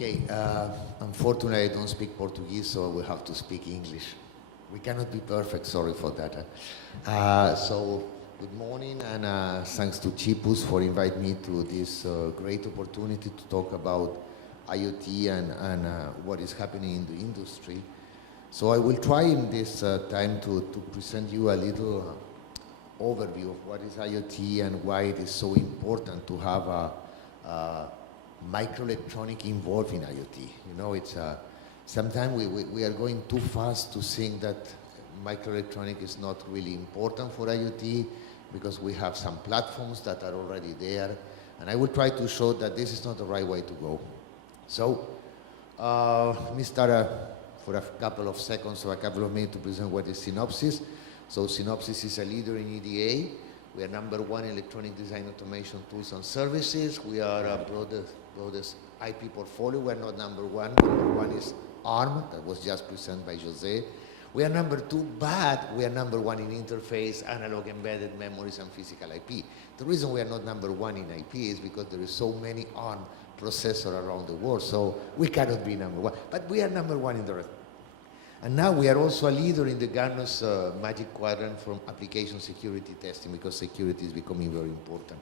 Okay, unfortunately I don't speak Portuguese, so I will have to speak English. We cannot be perfect, sorry for that. So, good morning, and thanks to Chipus for inviting me to this great opportunity to talk about IoT and what is happening in the industry. So I will try in this time to present you a little overview of what is IoT and why it is so important to have a microelectronic involved in IoT. You know, it's sometimes we are going too fast to think that microelectronic is not really important for IoT because we have some platforms that are already there, and I will try to show that this is not the right way to go. So let me start for a couple of seconds or a couple of minutes to present what is Synopsys. So Synopsys is a leader in EDA. We are number one in electronic design automation tools and services. We are a broadest IP portfolio. We are not number one. Number one is ARM, that was just presented by Jose. We are number two, but we are number one in interface, analog embedded memories, and physical IP. The reason we are not number one in IP is because there is so many ARM processors around the world, so we cannot be number one. But we are number one in the rest. And now we are also a leader in the Gartner's Magic Quadrant from application security testing, because security is becoming very important.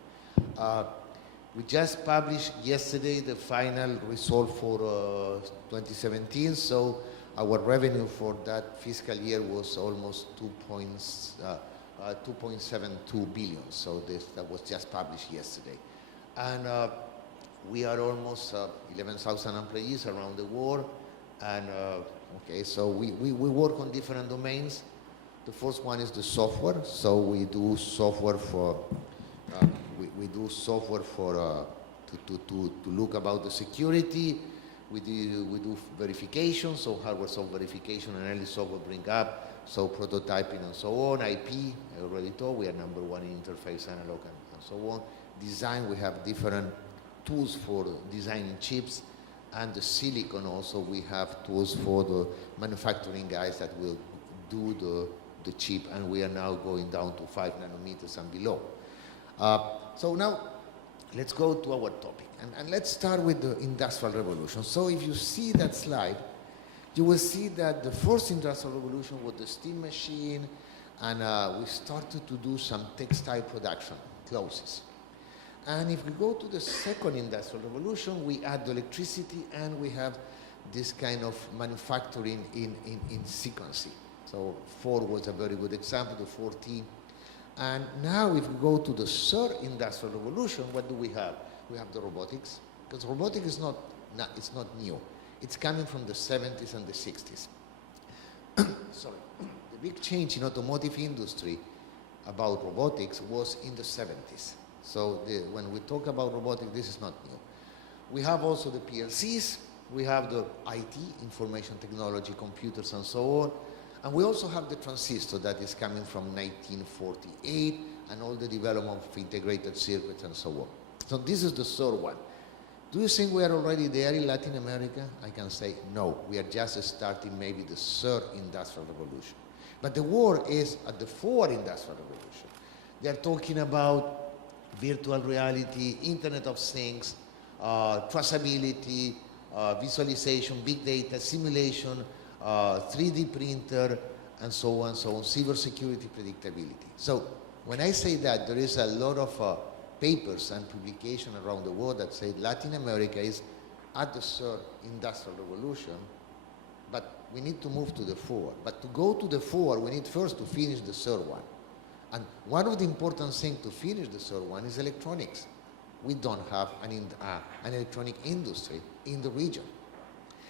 We just published yesterday the final result for 2017, so our revenue for that fiscal year was almost 2.72 billion, so that was just published yesterday. And we are almost 11,000 employees around the world, and okay, so we work on different domains. The first one is the software. So we do software for to look about the security. We do verification, so hardware software verification and early software bring up, so prototyping and so on. IP, I already told, we are number one in interface, analog, and so on. Design, we have different tools for designing chips. And the silicon also, we have tools for the manufacturing guys that will do the chip, and we are now going down to 5 nanometers and below. So now, let's go to our topic. And let's start with the Industrial Revolution. So if you see that slide, you will see that the first Industrial Revolution was the steam machine, and we started to do some textile production, clothes. And if we go to the second Industrial Revolution, we add the electricity, and we have this kind of manufacturing in sequencing. So Ford was a very good example, the 14. And now if we go to the third Industrial Revolution, what do we have? We have the robotics, because robotics is not new. It's coming from the 70s and the 60s. Sorry. The big change in automotive industry about robotics was in the 70s. So when we talk about robotics, this is not new. We have also the PLCs, we have the IT, information technology, computers, and so on. And we also have the transistor that is coming from 1948, and all the development of integrated circuits and so on. So this is the third one. Do you think we are already there in Latin America? I can say no. We are just starting maybe the third Industrial Revolution. But the world is at the fourth Industrial Revolution. They are talking about virtual reality, Internet of Things, traceability, visualization, big data, simulation, 3D printer, and so on, cybersecurity, predictability. So when I say that, there is a lot of papers and publications around the world that say Latin America is at the third Industrial Revolution, but we need to move to the fourth. But to go to the fourth, we need first to finish the third one. And one of the important things to finish the third one is electronics. We don't have an electronic industry in the region.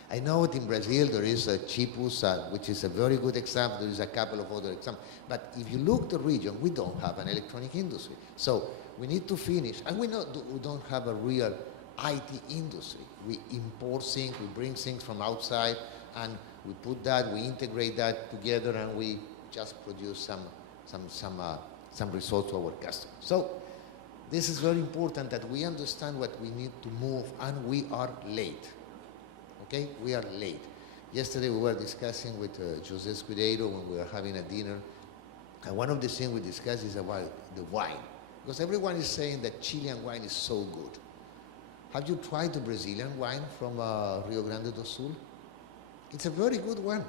I know that in Brazil there is a Chipus, which is a very good example. There is a couple of other examples. But if you look at the region, we don't have an electronic industry. So we need to finish. And we don't have a real IT industry. We import things, we bring things from outside, and we put that, we integrate that together, and we just produce some results to our customers. So this is very important that we understand what we need to move, and we are late. Okay, we are late. Yesterday we were discussing with Jose Escudero when we were having a dinner, and one of the things we discussed is about the wine, because everyone is saying that Chilean wine is so good. Have you tried the Brazilian wine from Rio Grande do Sul? It's a very good one.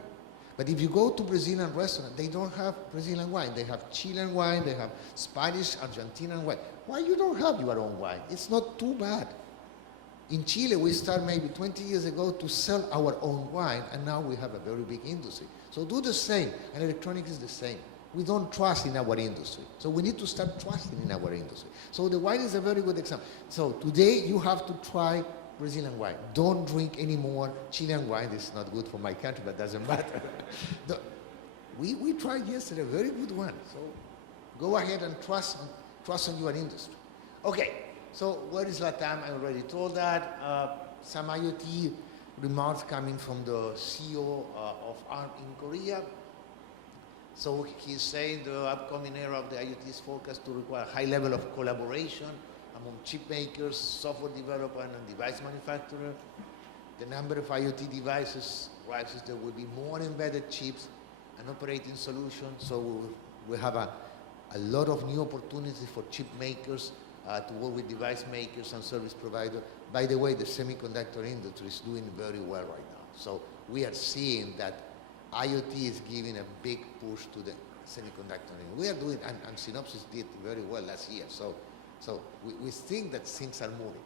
But if you go to Brazilian restaurant, they don't have Brazilian wine. They have Chilean wine, they have Spanish, Argentinian wine. Why you don't have your own wine? It's not too bad. In Chile, we started maybe 20 years ago to sell our own wine, and now we have a very big industry. So do the same, and electronics is the same. We don't trust in our industry. So we need to start trusting in our industry. So the wine is a very good example. So today you have to try Brazilian wine. Don't drink any more Chilean wine. This is not good for my country, but doesn't matter. We tried yesterday a very good one. So go ahead and trust on your industry. Okay, so where is Latam? I already told that. Some IoT remarks coming from the CEO of ARM in Korea. So he's saying the upcoming era of the IoT is forecast to require a high level of collaboration among chip makers, software developers, and device manufacturers. The number of IoT devices rises. There will be more embedded chips and operating solutions. So we have a lot of new opportunities for chip makers to work with device makers and service providers. By the way, the semiconductor industry is doing very well right now. So we are seeing that IoT is giving a big push to the semiconductor. We are doing, and Synopsys did very well last year. So we think that things are moving.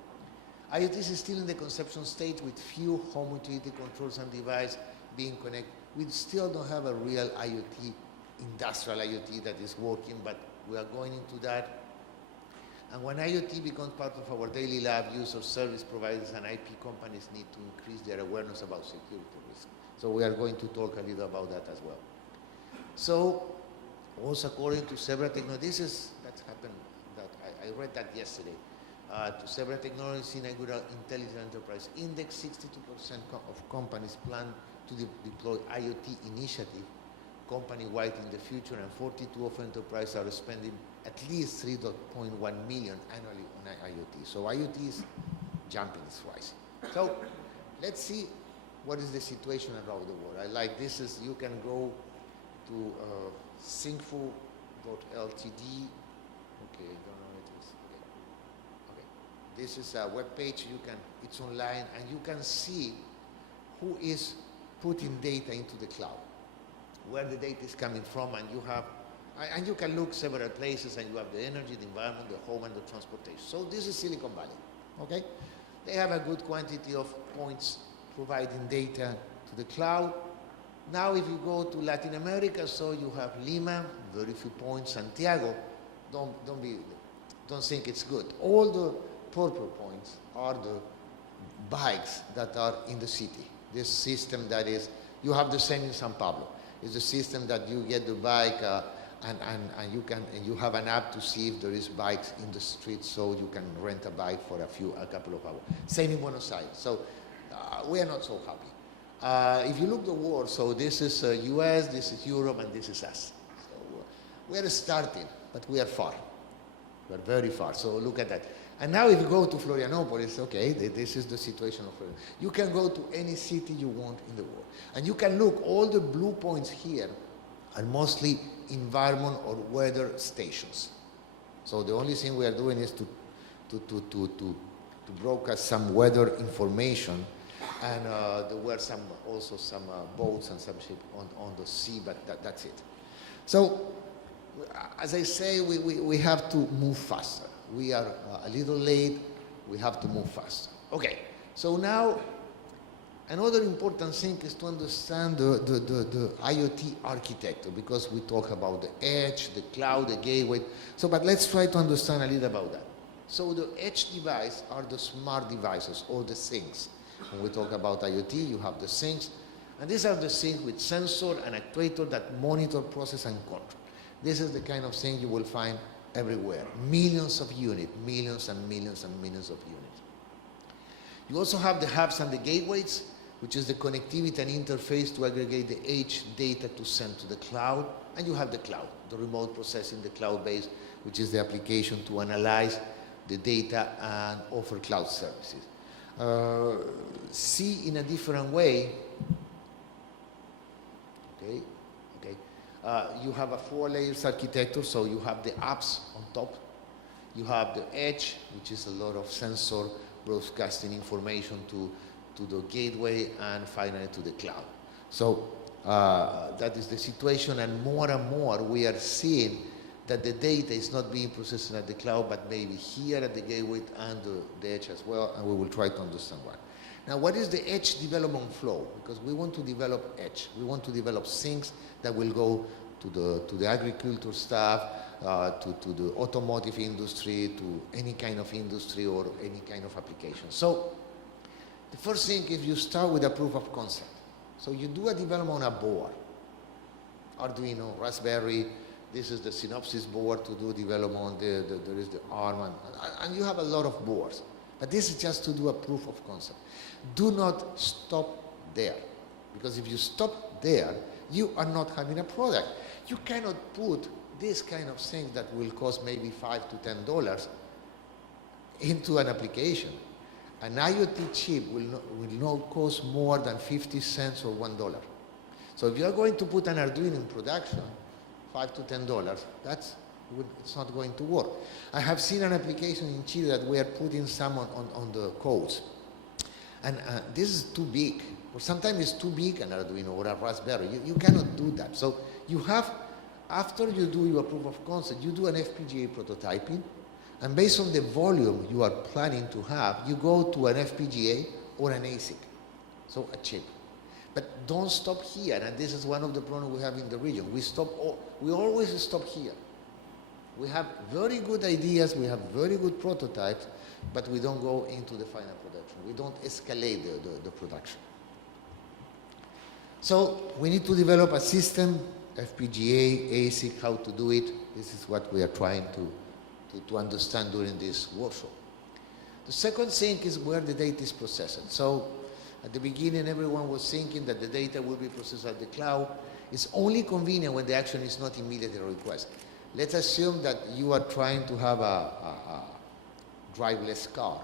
IoT is still in the conception stage with few home utility controls and devices being connected. We still don't have a real IoT, industrial IoT that is working, but we are going into that. And when IoT becomes part of our daily life, users, service providers, and IP companies need to increase their awareness about security risk. So we are going to talk a little about that as well. So also according to several technologies, that's happened, that I read that yesterday, to several technologies inaugural Intelligent Enterprise Index, 62% of companies plan to deploy IoT initiative company-wide in the future, and 42% of enterprises are spending at least 3.1 million annually on IoT. So IoT is jumping, it's rising. So let's see what is the situation around the world. I like this is, you can go to Syncfo.ltd. Okay, I don't know what it is. Okay. This is a web page, it's online, and you can see who is putting data into the cloud, where the data is coming from, and you can look several places, and you have the energy, the environment, the home, and the transportation. So this is Silicon Valley, okay? They have a good quantity of points providing data to the cloud. Now if you go to Latin America, so you have Lima, very few points, Santiago, don't think it's good. All the purple points are the bikes that are in the city. This system that is, you have the same in São Paulo. It's a system that you get the bike and you have an app to see if there is bikes in the street, so you can rent a bike for a couple of hours. Same in Buenos Aires. So we are not so happy. If you look the world, so this is US, this is Europe, and this is us. So we are starting, but we are far. We are very far. So look at that. And now if you go to Florianopolis, okay, this is the situation of Florianopolis. You can go to any city you want in the world. And you can look, all the blue points here are mostly environment or weather stations. So the only thing we are doing is to broadcast some weather information. And there were also some boats and some ships on the sea, but that's it. So, as I say, we have to move faster. We are a little late, we have to move faster. Okay, so now, another important thing is to understand the IoT architecture, because we talk about the edge, the cloud, the gateway. So, but let's try to understand a little about that. So the edge device are the smart devices, or the things. When we talk about IoT, you have the things, and these are the things with sensor and actuator that monitor, process, and control. This is the kind of thing you will find everywhere. Millions of units, millions and millions and millions of units. You also have the hubs and the gateways, which is the connectivity and interface to aggregate the edge data to send to the cloud. And you have the cloud, the remote processing, the cloud base, which is the application to analyze the data and offer cloud services. See in a different way, okay. You have a 4 layers architecture, so you have the apps on top. You have the edge, which is a lot of sensor broadcasting information to the gateway and finally to the cloud. So that is the situation, and more we are seeing that the data is not being processed at the cloud, but maybe here at the gateway and the edge as well, and we will try to understand why. Now, what is the edge development flow? Because we want to develop edge. We want to develop things that will go to the agriculture stuff, to the automotive industry, to any kind of industry or any kind of application. So the first thing is you start with a proof of concept. So you do a development on a board, Arduino, Raspberry. This is the Synopsys board to do development. There is the ARM, and you have a lot of boards. But this is just to do a proof of concept. Do not stop there, because if you stop there, you are not having a product. You cannot put this kind of thing that will cost maybe $5 to $10 into an application. An IoT chip will not cost more than 50 cents or $1. So if you are going to put an Arduino in production, $5 to $10, it's not going to work. I have seen an application in Chile that we are putting some on the codes. And this is too big. Or sometimes it's too big, an Arduino or a Raspberry. You cannot do that. So you have, after you do your proof of concept, you do an FPGA prototyping. And based on the volume you are planning to have, you go to an FPGA or an ASIC, so a chip. But don't stop here, and this is one of the problems we have in the region. We always stop here. We have very good ideas, we have very good prototypes, but we don't go into the final production. We don't escalate the production. So we need to develop a system, FPGA, ASIC, how to do it. This is what we are trying to understand during this workshop. The second thing is where the data is processed. So at the beginning, everyone was thinking that the data will be processed at the cloud. It's only convenient when the action is not immediately requested. Let's assume that you are trying to have a driverless car.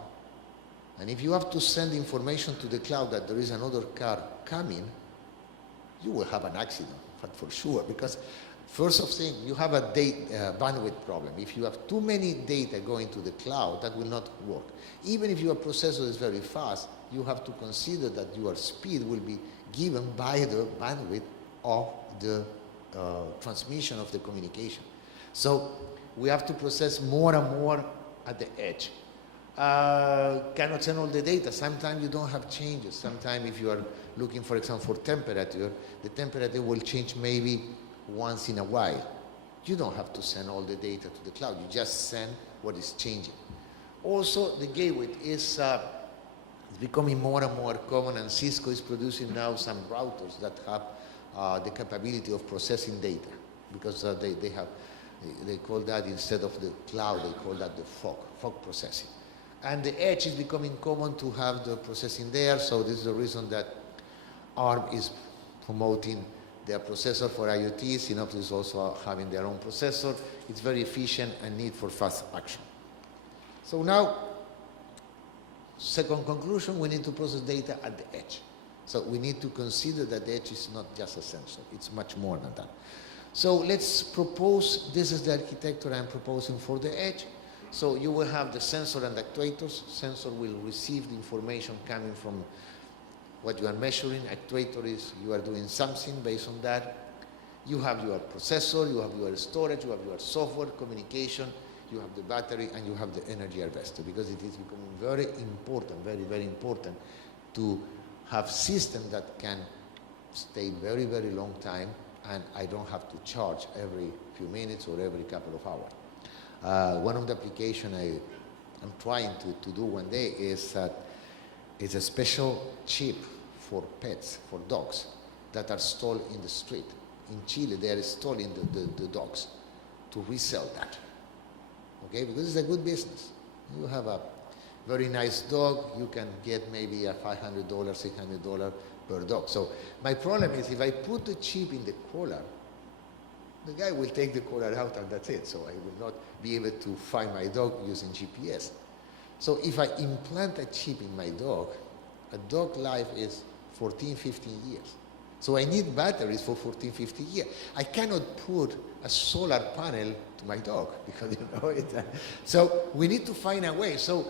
And if you have to send information to the cloud that there is another car coming, you will have an accident, but for sure, because first of thing, you have a bandwidth problem. If you have too many data going to the cloud, that will not work. Even if your processor is very fast, you have to consider that your speed will be given by the bandwidth of the transmission of the communication. So we have to process more and more at the edge. Cannot send all the data. Sometimes you don't have changes. Sometimes if you are looking, for example, for temperature, the temperature will change maybe once in a while. You don't have to send all the data to the cloud. You just send what is changing. Also, the gateway is becoming more and more common, and Cisco is producing now some routers that have the capability of processing data, because they call that, instead of the cloud, they call that the fog processing. And the edge is becoming common to have the processing there, so this is the reason that ARM is promoting their processor for IoT. Synopsys is also having their own processor. It's very efficient and need for fast action. So now, second conclusion, we need to process data at the edge. So we need to consider that the edge is not just a sensor, it's much more than that. So let's propose, this is the architecture I'm proposing for the edge. So you will have the sensor and actuators. Sensor will receive the information coming from what you are measuring. Actuator is you are doing something based on that. You have your processor, you have your storage, you have your software, communication, you have the battery, and you have the energy harvester, because it is becoming very important, very, very important to have systems that can stay very, very long time, and I don't have to charge every few minutes or every couple of hours. One of the applications I'm trying to do one day is it's a special chip for pets, for dogs, that are stored in the street. In Chile, they are installing the dogs to resell that. Okay, because it's a good business. You have a very nice dog, you can get maybe a $500, $600 per dog. So my problem is, if I put the chip in the collar, the guy will take the collar out and that's it. So I will not be able to find my dog using GPS. So if I implant a chip in my dog, a dog life is 14, 15 years. So I need batteries for 14, 50 years. I cannot put a solar panel to my dog because it. So we need to find a way. So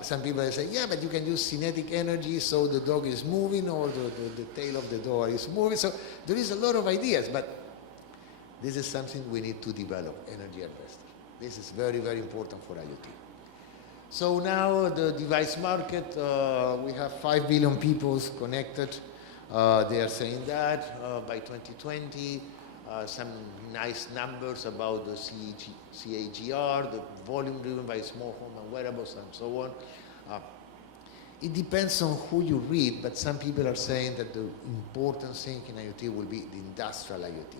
some people say, yeah, but you can use kinetic energy so the dog is moving or the tail of the dog is moving. So there is a lot of ideas, but this is something we need to develop, energy harvester. This is very, very important for IoT. So now the device market, we have 5 billion people connected. They are saying that by 2020, some nice numbers about the CAGR, the volume driven by small home and wearables and so on. It depends on who you read, but some people are saying that the important thing in IoT will be the industrial IoT,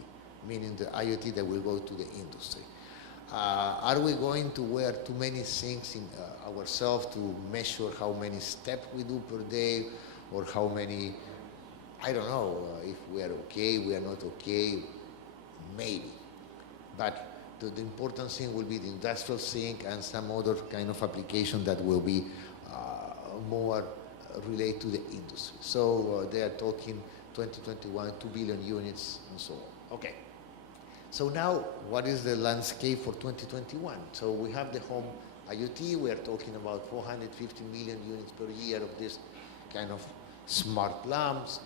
meaning the IoT that will go to the industry. Are we going to wear too many things in ourselves to measure how many steps we do per day or how many, I don't know, if we are okay, we are not okay, maybe. But the important thing will be the industrial thing and some other kind of application that will be more related to the industry. So they are talking 2021, 2 billion units and so on. Okay. So now, what is the landscape for 2021? So we have the home IoT. We are talking about 450 million units per year of this kind of smart lamps,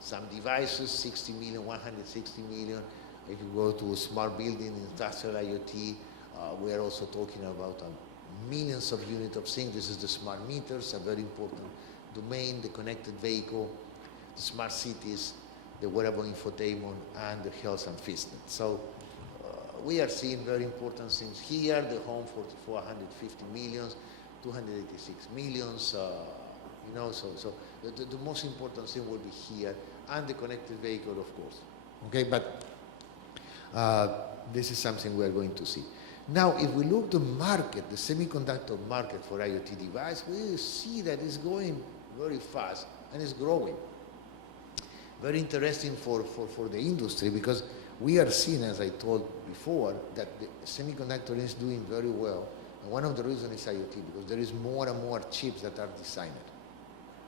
some devices, 60 million, 160 million. If you go to a smart building, industrial IoT, we are also talking about millions of units of things. This is the smart meters, a very important domain, the connected vehicle, the smart cities, the wearable infotainment, and the health and fitness. So we are seeing very important things here. The home for 450 millions, 286 millions, you know, so the most important thing will be here, and the connected vehicle, of course. Okay, but this is something we are going to see. Now, if we look at the market, the semiconductor market for IoT device, we see that it's going very fast and it's growing. Very interesting for the industry because we are seeing, as I told before, that the semiconductor is doing very well. And one of the reasons is IoT because there is more and more chips that are designed.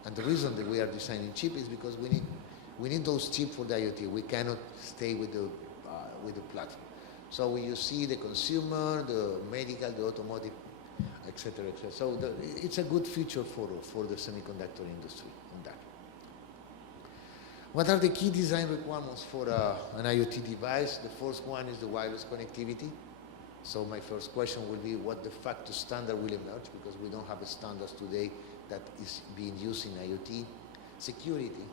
And the reason that we are designing chips is because we need those chips for the IoT. We cannot stay with the platform. So you see the consumer, the medical, the automotive, etc., etc. So it's a good future for the semiconductor industry on that. What are the key design requirements for an IoT device? The first one is the wireless connectivity. So my first question will be what de facto standard will emerge because we don't have a standards today that is being used in IoT. Security,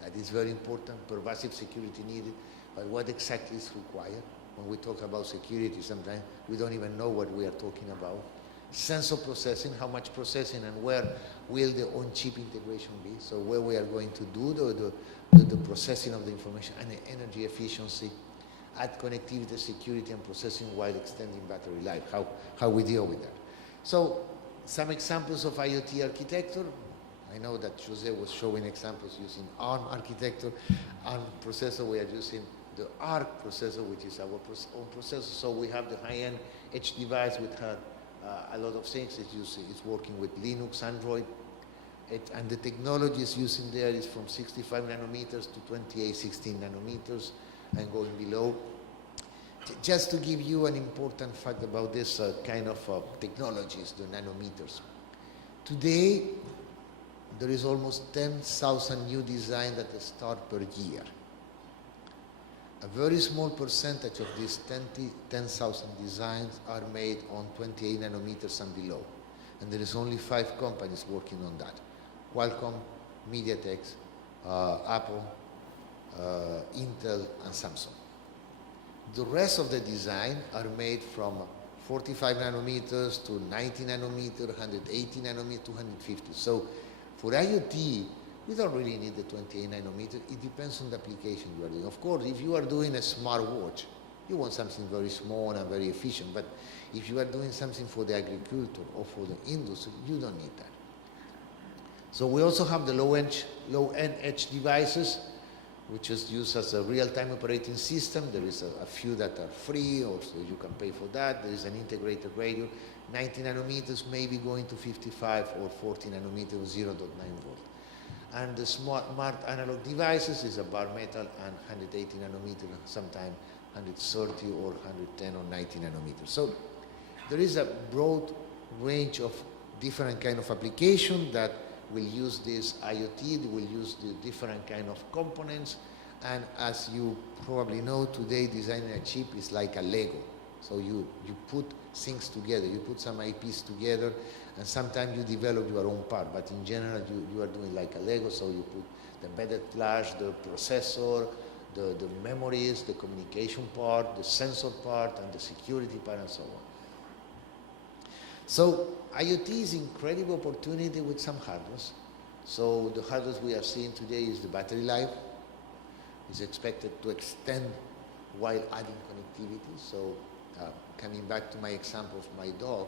that is very important, pervasive security needed, but what exactly is required? When we talk about security, sometimes we don't even know what we are talking about. Sensor processing, how much processing and where will the on-chip integration be? So where we are going to do the processing of the information and the energy efficiency, add connectivity, security, and processing while extending battery life, how we deal with that. So some examples of IoT architecture. I know that Jose was showing examples using ARM architecture. ARM processor, we are using the ARC processor, which is our own processor. So we have the high-end edge device with a lot of things. It's working with Linux, Android, and the technology is using there is from 65 nanometers to 28, 16 nanometers and going below. Just to give you an important fact about this kind of technologies, the nanometers. Today, there is almost 10,000 new designs that start per year. A very small percentage of these 10,000 designs are made on 28 nanometers and below. And there is only 5 companies working on that. Qualcomm, MediaTek, Apple, Intel, and Samsung. The rest of the design are made from 45 nanometers to 90 nanometers, 180 nanometers, 250. So for IoT, we don't really need the 28 nanometers. It depends on the application you are doing. Of course, if you are doing a smartwatch, you want something very small and very efficient. But if you are doing something for the agriculture or for the industry, you don't need that. So we also have the low-end edge devices, which is used as a real-time operating system. There is a few that are free, or so you can pay for that. There is an integrated radio, 90 nanometers, maybe going to 55 or 40 nanometers, 0.9 volt. And the smart analog devices is a bar metal and 180 nanometer, sometimes 130 or 110 or 90 nanometers. So there is a broad range of different kind of application that will use this IoT, they will use the different kind of components. And as you probably know, today designing a chip is like a Lego. So you put things together, you put some IPs together, and sometimes you develop your own part, but in general you are doing like a Lego, so you put the embedded flash, the processor, the memories, the communication part, the sensor part, and the security part, and so on. So IoT is an incredible opportunity with some hardware. So the hardware we are seeing today is the battery life. Is expected to extend while adding connectivity. So coming back to my example of my dog,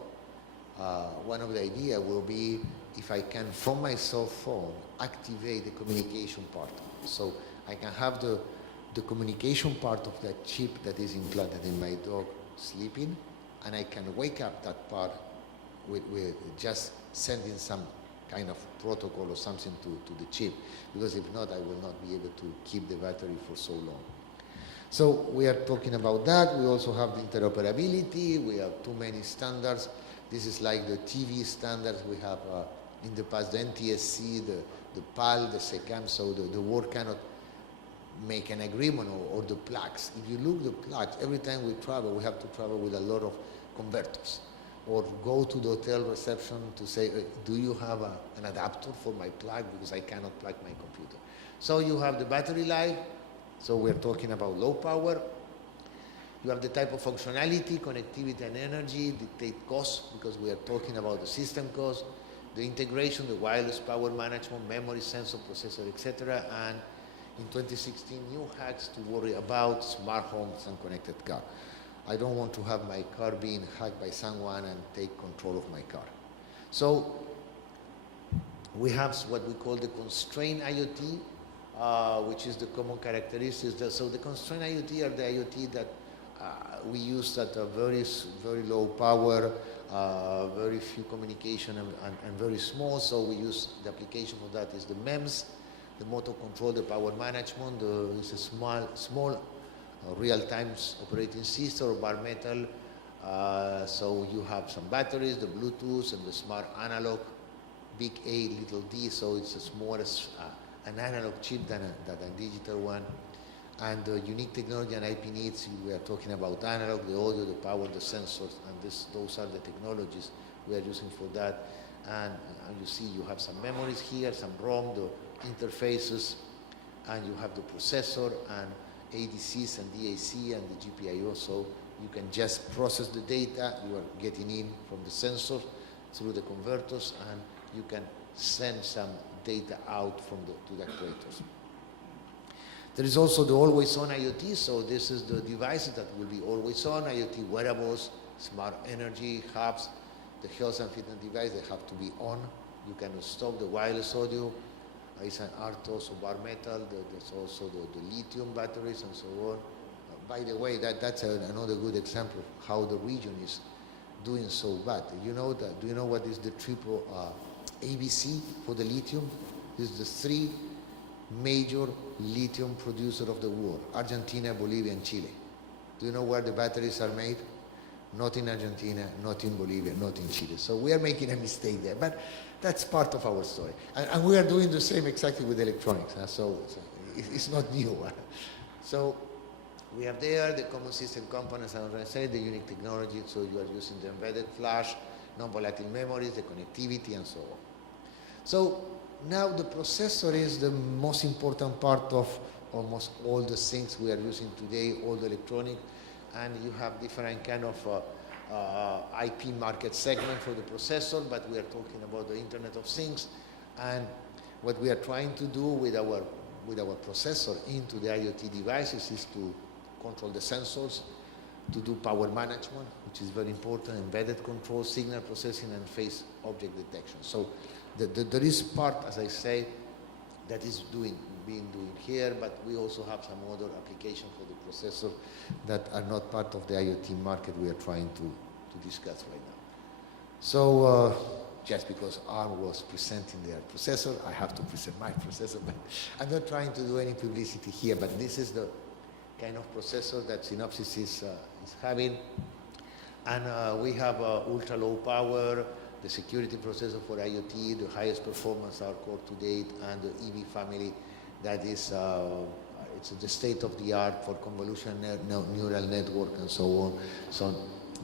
one of the ideas will be if I can, from my cell phone, activate the communication part. So I can have the communication part of that chip that is implanted in my dog sleeping, and I can wake up that part with just sending some kind of protocol or something to the chip, because if not, I will not be able to keep the battery for so long. So we are talking about that. We also have the interoperability. We have too many standards. This is like the TV standards. We have in the past the NTSC, the PAL, the SECAM, so the world cannot make an agreement, or the plugs. If you look the plugs, every time we travel, we have to travel with a lot of converters, or go to the hotel reception to say, do you have an adapter for my plug, because I cannot plug my computer. So you have the battery life, so we're talking about low power. You have the type of functionality, connectivity and energy, dictate cost, because we are talking about the system cost, the integration, the wireless power management, memory, sensor, processor, etc. And in 2016, new hacks to worry about smart homes and connected car. I don't want to have my car being hacked by someone and take control of my car. So we have what we call the constrained IoT, which is the common characteristics. So the constrained IoT are the IoT that we use at a very low power, very few communication, and very small. So we use the application for that is the MEMS, the motor control, the power management. It's a small real-time operating system or bar metal. So you have some batteries, the Bluetooth, and the smart analog, big A, little d. So it's as small as an analog chip than a digital one. And the unique technology and IP needs, we are talking about analog, the audio, the power, the sensors, and those are the technologies we are using for that. And you see you have some memories here, some ROM, the interfaces, and you have the processor, and ADCs and DAC and the GPIO, so you can just process the data you are getting in from the sensors through the converters, and you can send some data out to the actuators. There is also the always-on IoT, so this is the devices that will be always-on, IoT wearables, smart energy hubs, the health and fitness device, they have to be on. You can stop the wireless audio. It's an RTOS or bar metal. There's also the lithium batteries and so on. By the way, that's another good example of how the region is doing so bad. Do you know what is the triple ABC for the lithium? This is the three major lithium producer of the world: Argentina, Bolivia, and Chile. Do you know where the batteries are made? Not in Argentina, not in Bolivia, not in Chile. So we are making a mistake there, but that's part of our story. And we are doing the same exactly with electronics, so it's not new. So we have there the common system components, and as I said, the unique technology, so you are using the embedded flash, non-volatile memories, the connectivity, and so on. So now the processor is the most important part of almost all the things we are using today, all the electronic, and you have different kind of IP market segment for the processor, but we are talking about the Internet of Things, and what we are trying to do with our processor into the IoT devices is to control the sensors, to do power management, which is very important, embedded control, signal processing, and face object detection. So there is part, as I say, that is being doing here, but we also have some other applications for the processor that are not part of the IoT market we are trying to discuss right now. So just because ARM was presenting their processor, I have to present my processor, but I'm not trying to do any publicity here, but this is the kind of processor that Synopsys is having. And we have ultra low power, the security processor for IoT, the highest performance our core to date, and the EV family that is it's the state of the art for convolutional neural network and so on. So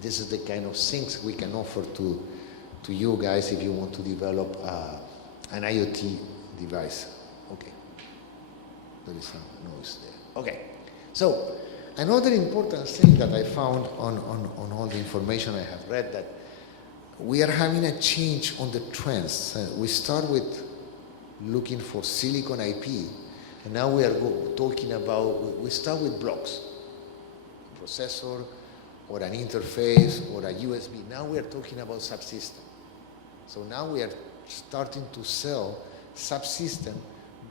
this is the kind of things we can offer to you guys if you want to develop an IoT device. Okay, there is some noise there. Okay, so another important thing that I found on all the information I have read, that we are having a change on the trends. We start with looking for silicon IP, and now we are talking about, we start with blocks, a processor or an interface or a USB. Now we are talking about subsystem. So now we are starting to sell subsystems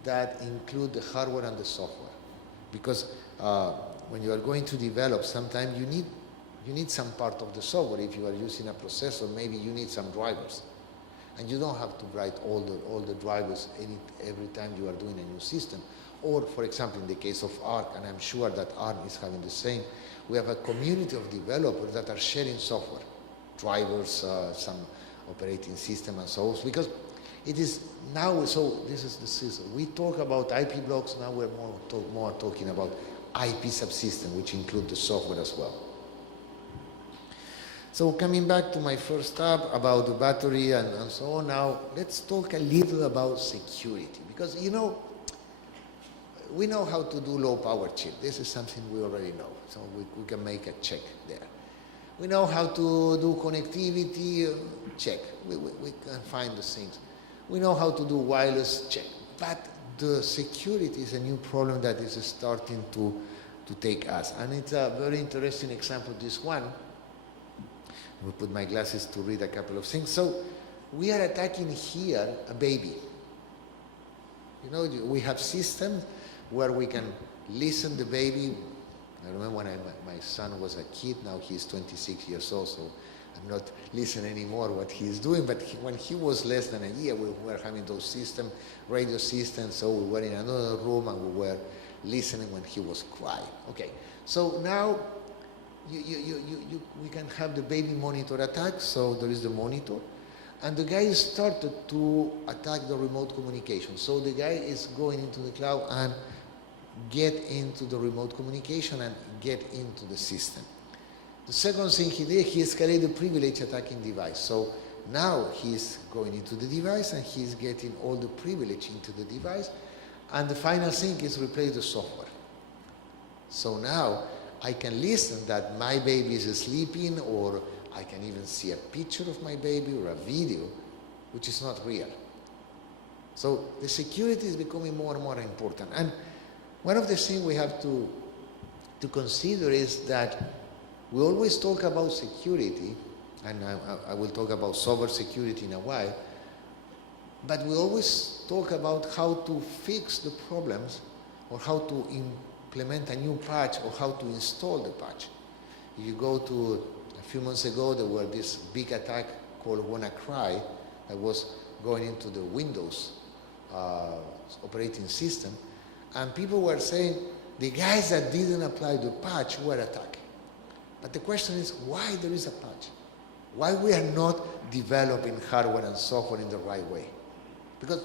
that include the hardware and the software. Because when you are going to develop, sometimes you need some part of the software. If you are using a processor, maybe you need some drivers. And you don't have to write all the drivers every time you are doing a new system. Or, for example, in the case of ARC, and I'm sure that ARM is having the same, we have a community of developers that are sharing software, drivers, some operating system and so on. Because it is now, so this is the system. We talk about IP blocks, now we're more talking about IP subsystem, which include the software as well. So coming back to my first tab about the battery and so on, now let's talk a little about security. Because, you know, we know how to do low power chip. This is something we already know, so we can make a check there. We know how to do connectivity, check. We can find the things. We know how to do wireless, check. But the security is a new problem that is starting to take us. And it's a very interesting example, this one. I will put my glasses to read a couple of things. So we are attacking here a baby. You know, we have systems where we can listen the baby. I remember when my son was a kid, now he's 26 years old, so I'm not listening anymore what he's doing, but when he was less than a year, we were having those systems, radio systems, so we were in another room and we were listening when he was crying. Okay, so now we can have the baby monitor attack, so there is the monitor, and the guy started to attack the remote communication. So the guy is going into the cloud and get into the remote communication and get into the system. The second thing he did, he escalated the privilege attacking device. So now he's going into the device and he's getting all the privilege into the device. And the final thing is replace the software. So now I can listen that my baby is sleeping, or I can even see a picture of my baby or a video, which is not real. So the security is becoming more and more important. And one of the things we have to consider is that we always talk about security, and I will talk about cyber security in a while, but we always talk about how to fix the problems or how to implement a new patch or how to install the patch. If you go to a few months ago, there were this big attack called WannaCry that was going into the Windows operating system, and people were saying the guys that didn't apply the patch were attacking. But the question is, why there is a patch? Why we are not developing hardware and software in the right way? Because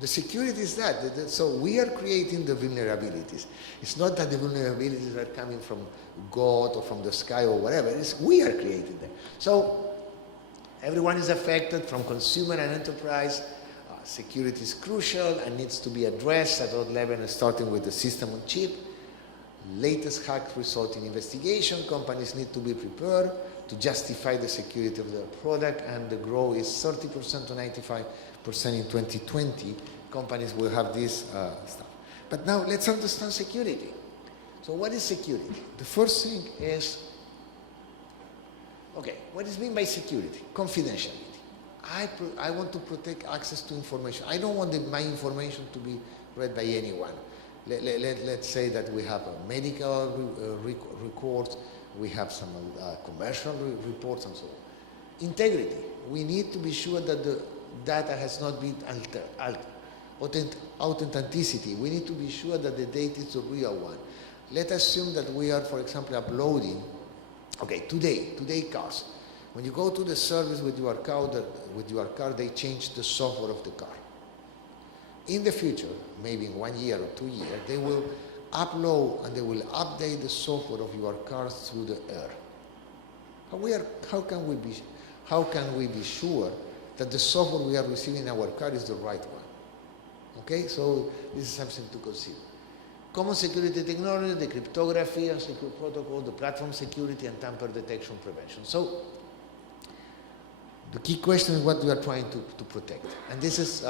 the security is that. So we are creating the vulnerabilities. It's not that the vulnerabilities are coming from God or from the sky or whatever. It's we are creating them. So everyone is affected, from consumer and enterprise. Security is crucial and needs to be addressed at all levels, starting with the system on chip. Latest hacks result in investigation. Companies need to be prepared to justify the security of their product, and the growth is 30% to 95% in 2020. Companies will have this stuff. But now let's understand security. So what is security? The first thing is, okay, what is meant by security? Confidentiality. I want to protect access to information. I don't want my information to be read by anyone. Let's say that we have a medical records, we have some commercial reports and so on. Integrity. We need to be sure that the data has not been altered. Authenticity. We need to be sure that the data is the real one. Let's assume that we are, for example, uploading, okay, today cars. When you go to the service with your car, they change the software of the car. In the future, maybe in 1 year or 2 years, they will upload and they will update the software of your car through the air. How can we be sure that the software we are receiving in our car is the right one? Okay, so this is something to consider. Common security technology, the cryptography and secure protocol, the platform security and tamper detection prevention. So the key question is what we are trying to protect. And this is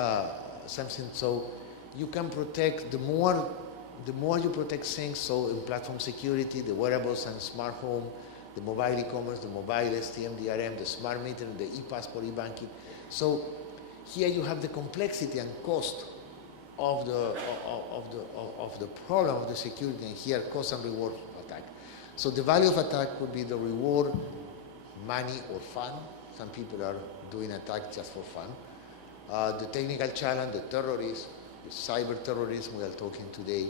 something, so you can protect, the more you protect things, so in platform security, the wearables and smart home, the mobile e-commerce, the mobile STM, DRM, the smart meter, the e-passport, e-banking. So here you have the complexity and cost of the problem of the security, and here cost and reward attack. So the value of attack could be the reward, money or fun. Some people are doing attack just for fun. The technical challenge, the terrorism, the cyber terrorism we are talking today.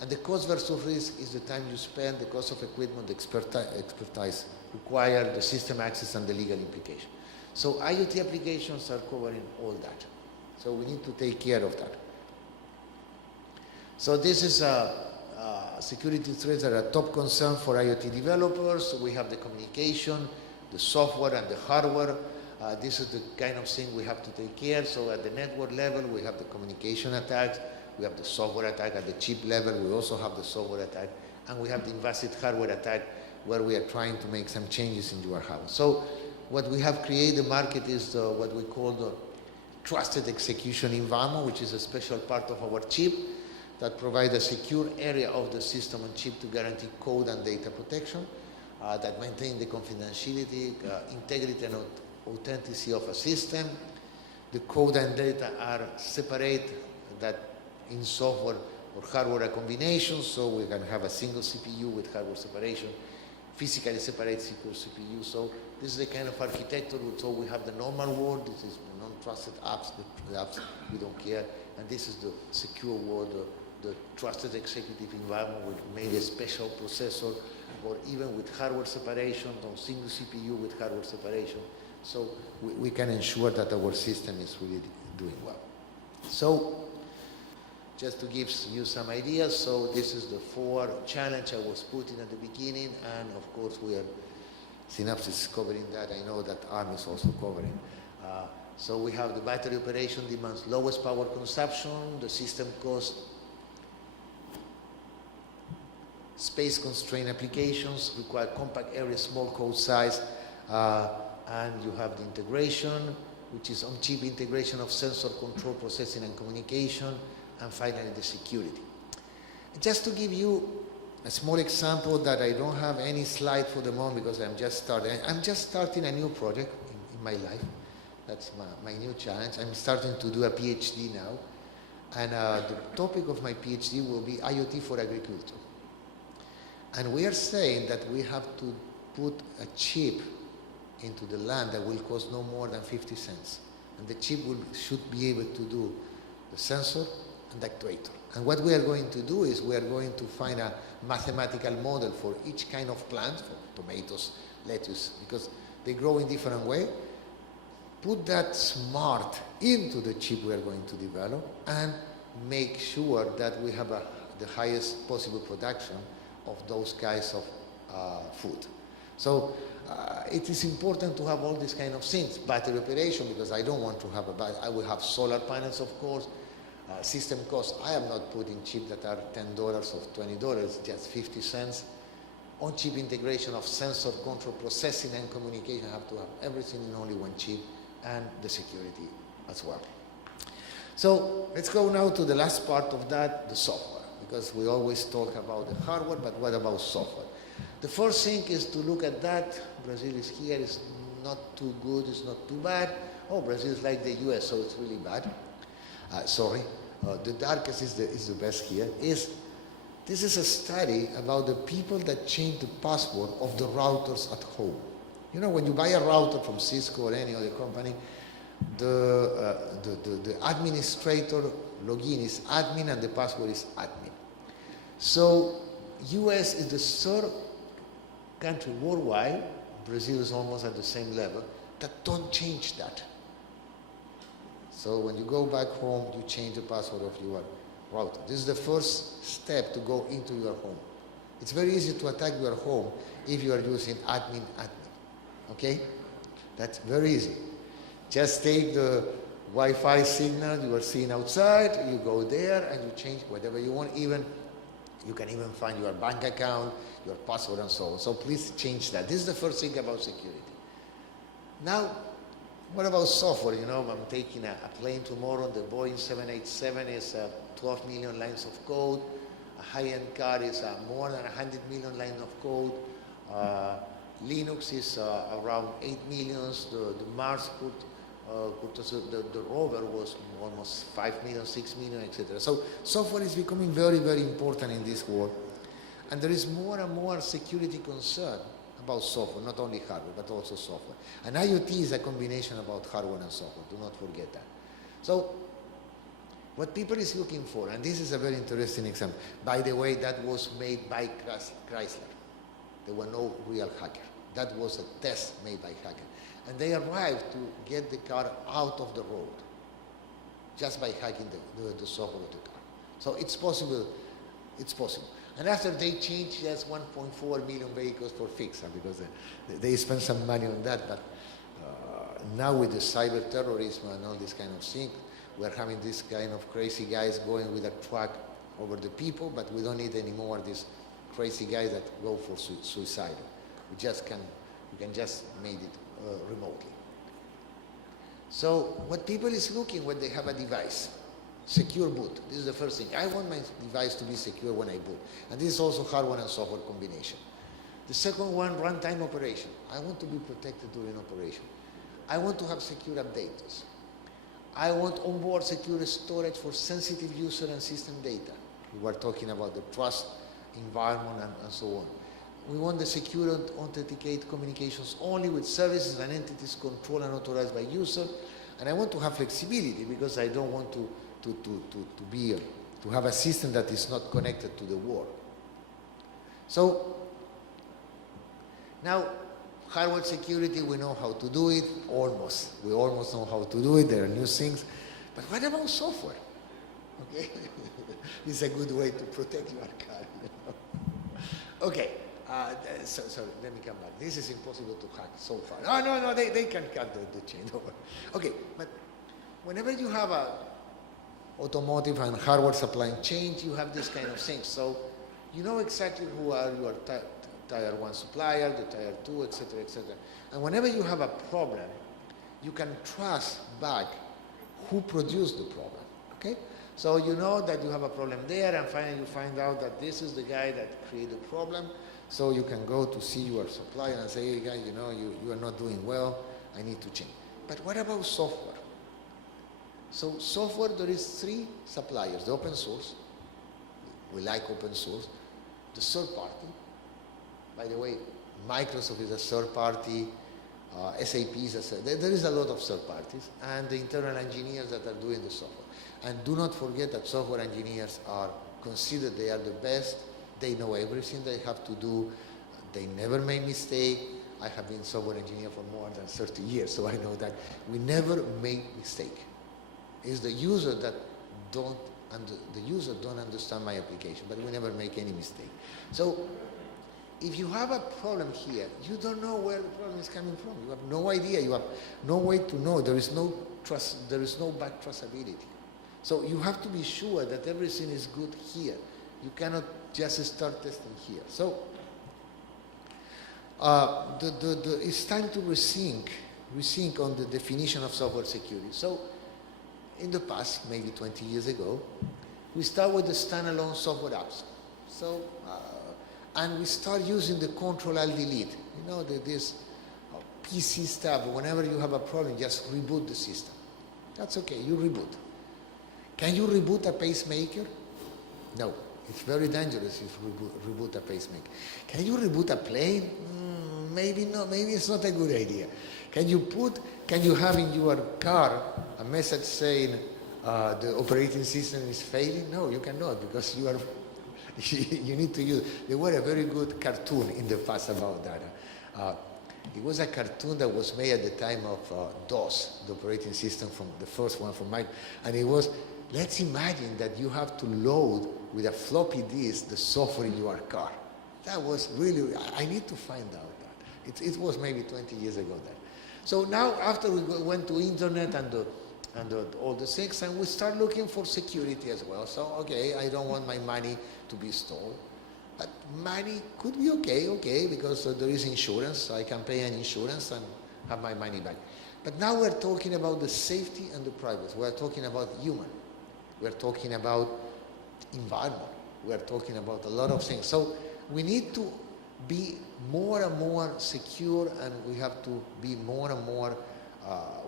And the cost versus risk is the time you spend, the cost of equipment, the expertise required, the system access and the legal implication. So IoT applications are covering all that. So we need to take care of that. So this is security threats that are a top concern for IoT developers. We have the communication, the software and the hardware. This is the kind of thing we have to take care. So at the network level, we have the communication attacks, we have the software attack. At the chip level, we also have the software attack, and we have the invasive hardware attack where we are trying to make some changes in your house. So what we have created the market is what we call the trusted execution environment, which is a special part of our chip that provides a secure area of the system on chip to guarantee code and data protection, that maintain the confidentiality, integrity and authenticity of a system. The code and data are separate, that in software or hardware a combination, so we can have a single CPU with hardware separation, physically separate CPU. So this is the kind of architecture. So we have the normal world, this is non-trusted apps, the apps we don't care, and this is the secure world, the trusted executive environment with maybe a special processor, or even with hardware separation, on single CPU with hardware separation. So we can ensure that our system is really doing well. So just to give you some ideas, so this is the 4 challenge I was putting at the beginning, and of course Synopsys is covering that. I know that ARM is also covering. So we have the battery operation demands lowest power consumption, the system cost, space-constrained applications require compact area, small code size, and you have the integration, which is on-chip integration of sensor control, processing, and communication, and finally the security. Just to give you a small example that I don't have any slide for the moment because I'm just starting a new project in my life. That's my new challenge. I'm starting to do a PhD now, and the topic of my PhD will be IoT for agriculture. And we are saying that we have to put a chip into the land that will cost no more than 50 cents. And the chip should be able to do the sensor and the actuator. And what we are going to do is we are going to find a mathematical model for each kind of plant, for tomatoes, lettuce, because they grow in different way. Put that smart into the chip we are going to develop and make sure that we have the highest possible production of those kinds of food. So it is important to have all these kind of things. Battery operation, because I don't want to have I will have solar panels, of course. System cost, I am not putting chips that are $10 or $20, just 50 cents. On-chip integration of sensor control, processing, and communication. I have to have everything in only one chip, and the security as well. So let's go now to the last part of that, the software, because we always talk about the hardware, but what about software? The first thing is to look at that. Brazil is here, it's not too good, it's not too bad. Oh, Brazil is like the US, so it's really bad. Sorry, the darkest is the best here. This is a study about the people that change the password of the routers at home. You know, when you buy a router from Cisco or any other company, the administrator login is admin and the password is admin. So US is the third country worldwide, Brazil is almost at the same level, that don't change that. So when you go back home, you change the password of your router. This is the first step to go into your home. It's very easy to attack your home if you are using admin. Okay? That's very easy. Just take the Wi-Fi signal you are seeing outside, you go there and you change whatever you want. Even you can even find your bank account, your password and so on. So please change that. This is the first thing about security. Now, what about software? You know, I'm taking a plane tomorrow. The Boeing 787 is 12 million lines of code. A high-end car is more than 100 million lines of code. Linux is around 8 millions. The Mars the rover was almost 5 million, 6 million, etc. So software is becoming very, very important in this world. And there is more and more security concern about software, not only hardware, but also software. And IoT is a combination about hardware and software. Do not forget that. So what people is looking for, and this is a very interesting example. By the way, that was made by Chrysler. There were no real hacker. That was a test made by hacker. And they arrived to get the car out of the road just by hacking the software of the car. So it's possible. It's possible. And after they changed just 1.4 million vehicles for fix, because they spent some money on that. But now with the cyber terrorism and all this kind of thing, we're having this kind of crazy guys going with a truck over the people, but we don't need anymore these crazy guys that go for suicide. We can just make it remotely. So what people is looking when they have a device, secure boot. This is the first thing. I want my device to be secure when I boot. And this is also hardware and software combination. The second one, runtime operation. I want to be protected during operation. I want to have secure updates. I want onboard secure storage for sensitive user and system data. We were talking about the trust environment and so on. We want the secure and authenticate communications only with services and entities controlled and authorized by user. And I want to have flexibility because I don't want to have a system that is not connected to the world. So now hardware security, we know how to do it, almost. We almost know how to do it. There are new things. But what about software? Okay, it's a good way to protect your car. You know? Okay. So let me come back. This is impossible to hack so far. No, they can cut the chain. Okay, but whenever you have a automotive and hardware supply chain, you have this kind of things. So you know exactly who are your tier 1 supplier, the tier 2, etc., etc. And whenever you have a problem, you can trace back who produced the problem. Okay? So you know that you have a problem there, and finally you find out that this is the guy that created the problem. So you can go to see your supplier and say, hey guys, you know, you are not doing well, I need to change. But what about software? So software, there is 3 suppliers, the open source, we like open source, the third party, by the way, Microsoft is a third party, SAP is a third, there is a lot of third parties, and the internal engineers that are doing the software. And do not forget that software engineers are considered they are the best. They know everything they have to do. They never make mistake. I have been software engineer for more than 30 years, so I know that we never make mistake. It's the user that don't understand my application, but we never make any mistake. So if you have a problem here, you don't know where the problem is coming from. You have no idea. You have no way to know. There is no trust. There is no back traceability. So you have to be sure that everything is good here. You cannot just start testing here. So it's time to rethink on the definition of software security. So in the past, maybe 20 years ago, we start with the standalone software apps. So, and we start using the Control-Alt-Delete. You know, this PC stuff. Whenever you have a problem, just reboot the system. That's okay, you reboot. Can you reboot a pacemaker? No. It's very dangerous if you reboot a pacemaker. Can you reboot a plane? maybe not, maybe it's not a good idea. Can you have in your car a message saying the operating system is failing? No, you cannot, because you need to use. There were a very good cartoon in the past about that. It was a cartoon that was made at the time of DOS, the operating system, from the first one from Mike, and it was, let's imagine that you have to load with a floppy disk the software in your car. That was really, I need to find out that. It was maybe 20 years ago that. So now, after we went to internet and all the things, and we start looking for security as well. So, okay, I don't want my money to be stolen. But money could be okay, because there is insurance, so I can pay an insurance and have my money back. But now we're talking about the safety and the privacy. We're talking about human. We're talking about environment. We're talking about a lot of things. So we need to be more and more secure, and we have to be more and more,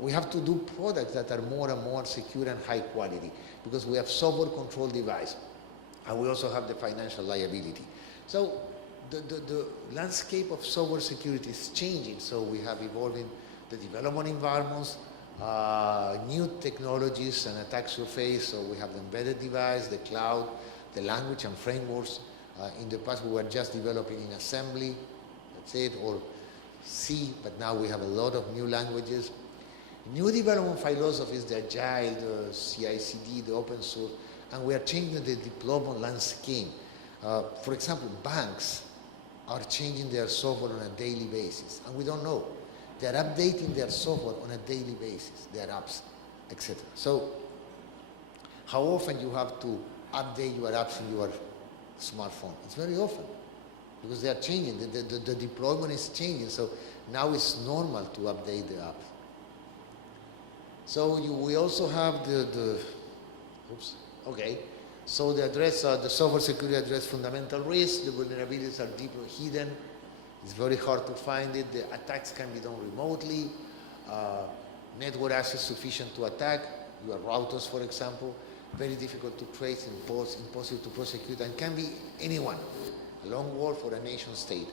we have to do products that are more and more secure and high quality, because we have software controlled device, and we also have the financial liability. So the landscape of software security is changing, so we have evolving the development environments, new technologies and attack surface, so we have the embedded device, the cloud, the language and frameworks. In the past we were just developing in assembly, that's it, or C, but now we have a lot of new languages. New development philosophies, the agile, the CI/CD, the open source, and we are changing the deployment landscape. For example, banks are changing their software on a daily basis, and we don't know. They're updating their software on a daily basis, their apps, etc. So, how often you have to update your apps in your smartphone? It's very often, because they are changing. The deployment is changing, so now it's normal to update the app. So we also have So the address, the software security address fundamental risks. The vulnerabilities are deeply hidden. It's very hard to find it. The attacks can be done remotely. Network access sufficient to attack. Your routers, for example, very difficult to trace, impossible to prosecute, and can be anyone, a lone wolf or a nation state.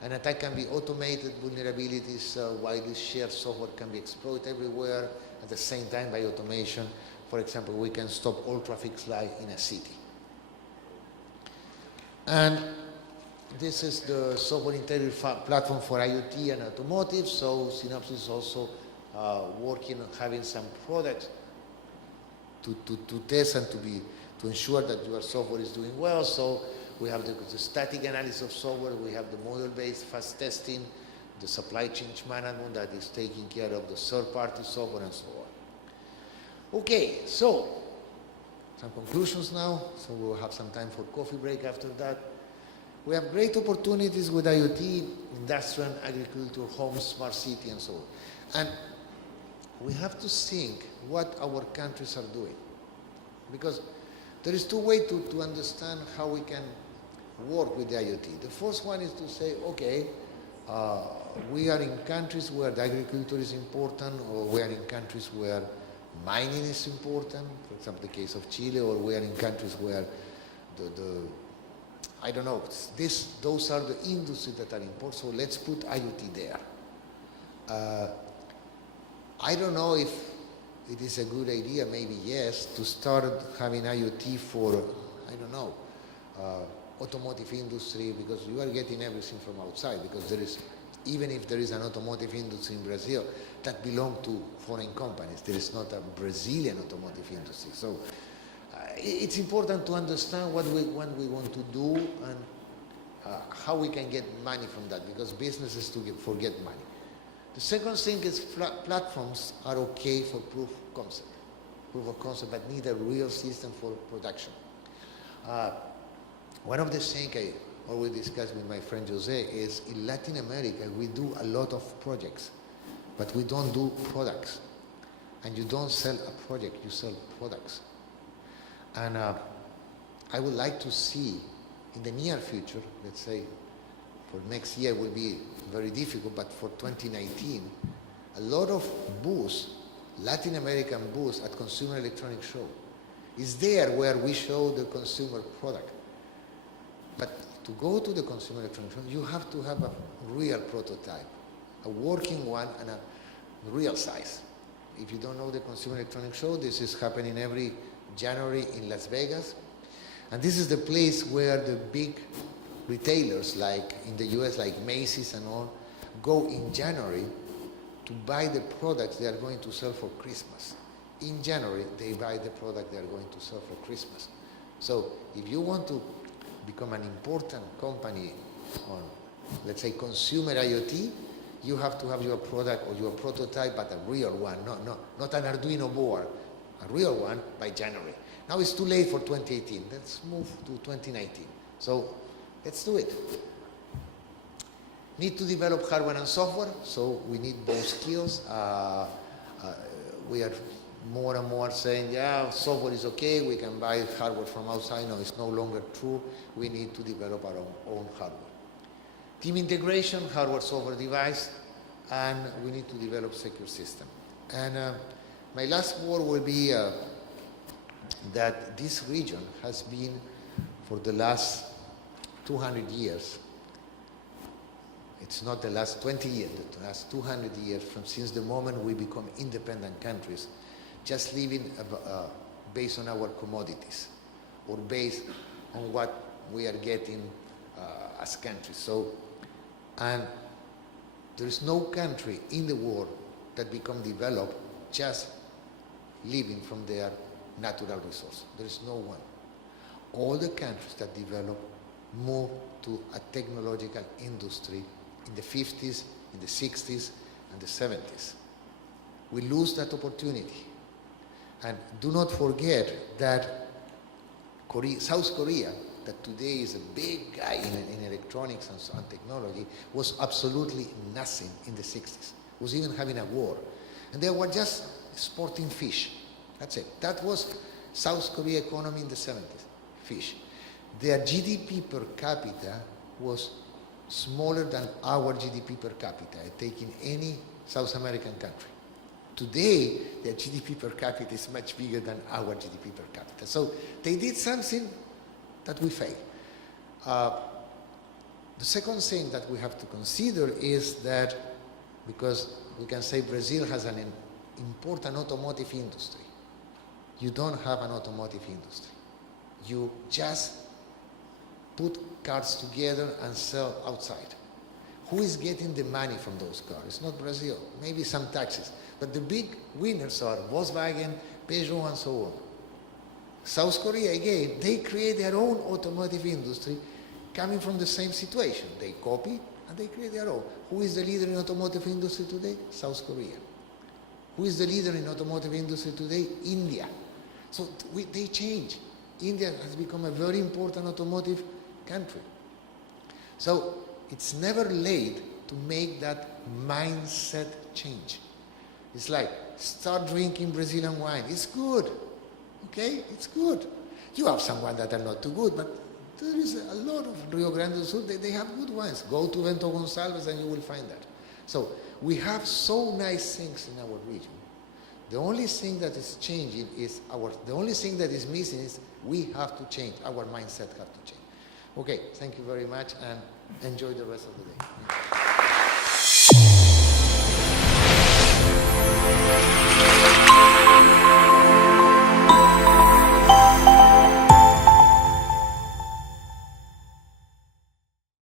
An attack can be automated. Vulnerabilities, widely shared software can be exploited everywhere at the same time by automation. For example, we can stop all traffic light in a city. And this is the software integrated platform for IoT and automotive. So Synopsys is also working on having some products to test and to ensure that your software is doing well. So we have the static analysis of software, we have the model-based fast testing, the supply chain management that is taking care of the third-party software, and so on. Okay, so some conclusions now. So we'll have some time for coffee break after that. We have great opportunities with IoT, industrial, agriculture, homes, smart city, and so on. And we have to think what our countries are doing, because there is two ways to understand how we can work with the IoT. The first one is to say, okay, we are in countries where the agriculture is important, or we are in countries where mining is important, for example, the case of Chile, or we are in countries where I don't know, those are the industries that are important, so let's put IoT there. I don't know if it is a good idea, maybe yes, to start having IoT for, I don't know, automotive industry, because you are getting everything from outside, because there is, even if there is an automotive industry in Brazil, that belongs to foreign companies. There is not a Brazilian automotive industry. So it's important to understand what we want to do and how we can get money from that, because businesses forget money. The second thing is platforms are okay for proof of concept, but need a real system for production. One of the things I always discuss with my friend Jose is in Latin America we do a lot of projects, but we don't do products. And you don't sell a project, you sell products. And I would like to see in the near future, let's say for next year will be very difficult, but for 2019, a lot of booths, Latin American booths at Consumer Electronics Show, is there where we show the consumer product. But to go to the consumer electronics show, you have to have a real prototype, a working one and a real size. If you don't know the consumer electronics show, this is happening every January in Las Vegas. And this is the place where the big retailers, like in the US, like Macy's and all, go in January to buy the products they are going to sell for Christmas. In January, they buy the product they are going to sell for Christmas. So if you want to become an important company on, let's say, consumer IoT, you have to have your product or your prototype, but a real one, not an Arduino board, a real one by January. Now it's too late for 2018. Let's move to 2019. So let's do it. Need to develop hardware and software, so we need both skills. We are more and more saying, yeah, software is okay, we can buy hardware from outside. No, it's no longer true. We need to develop our own hardware. Team integration, hardware, software device, and we need to develop secure system. And my last word will be that this region has been, for the last 200 years, it's not the last 20 years, the last 200 years, since the moment we become independent countries, just living based on our commodities or based on what we are getting as countries. So, and there is no country in the world that become developed just living from their natural resource. There is no one. All the countries that develop move to a technological industry in the 50s, in the 60s, and the 70s. We lose that opportunity. And do not forget that South Korea, that today is a big guy in electronics and technology, was absolutely nothing in the 60s. Was even having a war. And they were just exporting fish. That's it. That was South Korea economy in the 70s, fish. Their GDP per capita was smaller than our GDP per capita, taking any South American country. Today, their GDP per capita is much bigger than our GDP per capita. So they did something that we failed. The second thing that we have to consider is that, because we can say Brazil has an important automotive industry. You don't have an automotive industry. You just put cars together and sell outside. Who is getting the money from those cars? It's not Brazil. Maybe some taxes. But the big winners are Volkswagen, Peugeot, and so on. South Korea, again, they create their own automotive industry coming from the same situation. They copy and they create their own. Who is the leader in automotive industry today? South Korea. Who is the leader in automotive industry today? India. So they change. India has become a very important automotive country. So it's never late to make that mindset change. It's like, start drinking Brazilian wine. It's good, okay? It's good. You have some wines that are not too good, but there is a lot of Rio Grande do Sul, they have good wines. Go to Bento Gonçalves and you will find that. So we have so nice things in our region. The only thing that is changing is the only thing that is missing is we have to change. Our mindset have to change. Okay, thank you very much and enjoy the rest of the day.